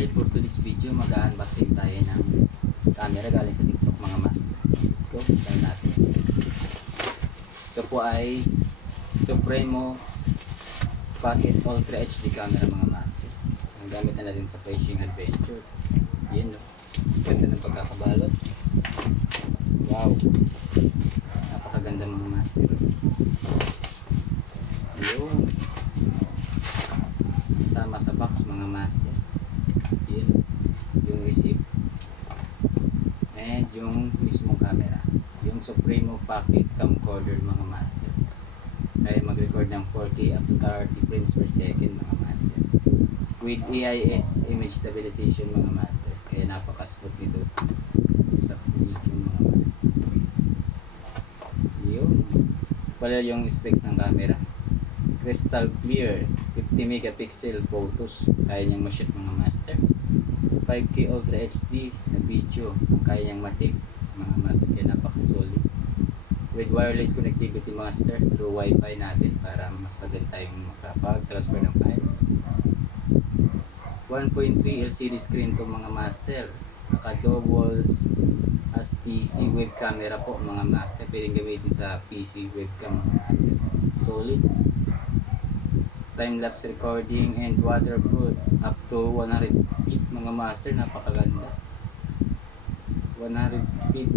guys, for today's video mag-unboxing tayo ng camera galing sa TikTok mga master. Let's go, try natin. Ito po ay Supremo Pocket Ultra HD camera mga master. Ang gamit na natin sa fishing adventure. Yan, no? Ganda ng pagkakabalot. Wow, napakaganda mga master. Ayun, kasama sa box mga master. Yun, yung receipt and yung mismong camera, yung Supremo Pocket Camcorder mga master. Kaya mag-record ng 4K up to 30 frames per second mga master, with AIS image stabilization mga master. Kaya napaka-smooth nito sa video mga master. Yun pala yung specs ng camera: crystal clear 50 megapixel photos, kaya niyang ma-shoot mga master. 5K Ultra HD na video ang kaya niyang matake mga master, kaya napaka-solid. With wireless connectivity master through Wi-Fi natin para mas madali tayong makapag-transfer ng files. 1.3 LCD screen to mga master. Naka-double as PC web camera po mga master. Pwedeng gamitin sa PC webcam mga master. Solid. Time-lapse recording and waterproof up to 100 feet mga master. Napakaganda. 100 feet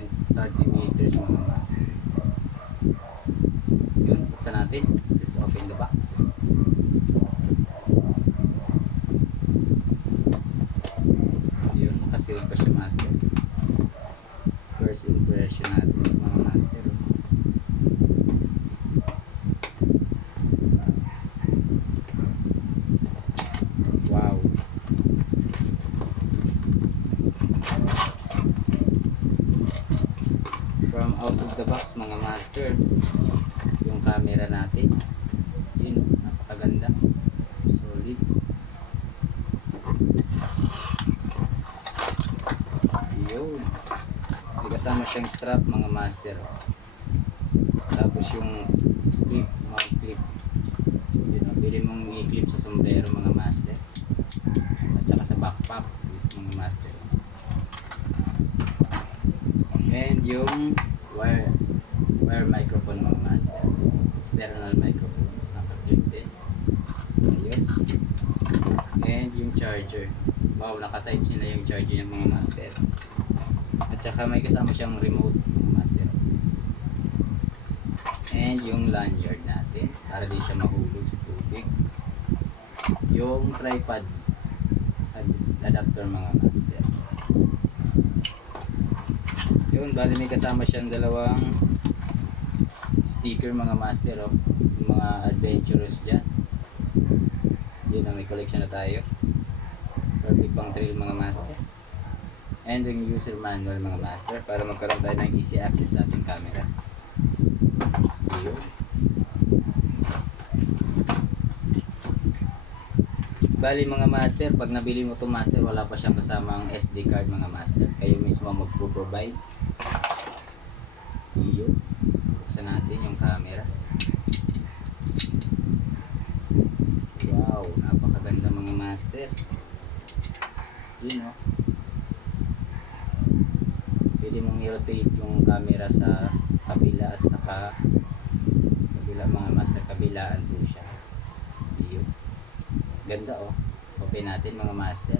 and 30 meters mga master. Yun, buksan natin. Let's open the box. Yun, nakasealed pa siya master. First impression natin mga master. Wow. From out of the box mga master, yung camera natin. Yun, napakaganda. Solid. Yun. May kasama siyang strap mga master. Tapos yung clip, mount clip. Yun, pwede mong i-clip sa sombrero mga master. At saka sa backpack mga master. And yung wire microphone mga master. External microphone. Naka-clip din. Ayos. And yung charger. Wow, naka-type C na yung charger ng mga master. At saka may kasama siyang remote mga master. And yung lanyard natin para di siya mahulog sa tubig. Yung tripod adapter mga master. Yun, bali may kasama siyang dalawang sticker mga master, oh. Yung mga adventurous dyan. Yun na, may collection na tayo. Perfect pang trail mga master. And yung user manual mga master para magkaroon tayo ng easy access sa ating camera. Yun. Bali mga master, pag nabili mo itong master, wala pa siyang kasamang SD card mga master. Kayo mismo magpo-provide. Yun. Buksan natin yung camera. Wow, napakaganda mga master. Yun, oh. Pwede mong i-rotate yung camera sa kabila at saka kabila mga master, kabilaan po siya. Yun. Ganda, oh. Open natin mga master.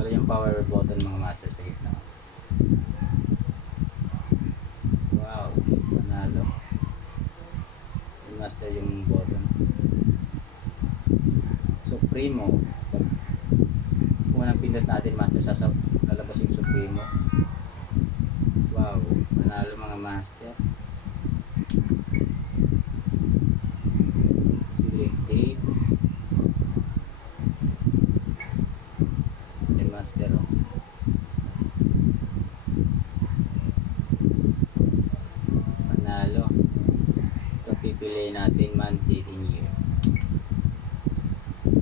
Wala yung power button mga master sa gitna. Wow, panalo. Yung master yung button. Supremo. Kung anong pindot natin master, lalabas yung Supremo. Wow, panalo mga master. Select date. The master, oh. Panalo. Ito pipiliin natin month, date, and year.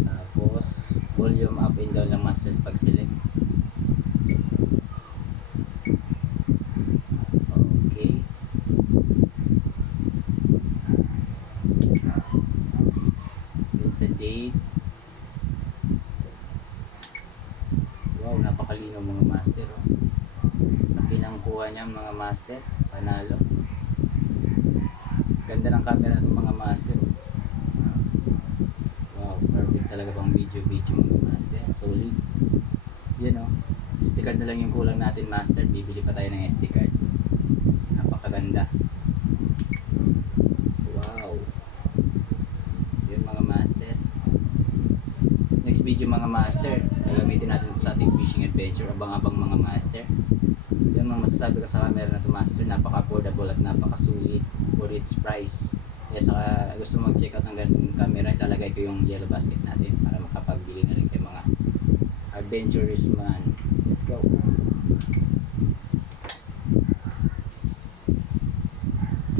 Tapos volume up and down lang master pag select. Okay. It's a date. niya mga master. Panalo. Ganda ng camera ng mga master. Wow, perfect talaga pang video mga master. Solid. Yan o. SD card na lang yung kulang natin master. Bibili pa tayo ng SD card. Napakaganda. Wow. Yun mga master. Next video mga master, gagamitin natin sa ating fishing adventure. Abang-abang mga master. Yung mga masasabi ko sa camera na to master, napaka-affordable at napaka-sulit for its price. Kaya saka gusto mo mag-check out ng ganitong camera, ilalagay ko yung yellow basket natin para makapagbili na rin kayo mga adventurous man. Let's go!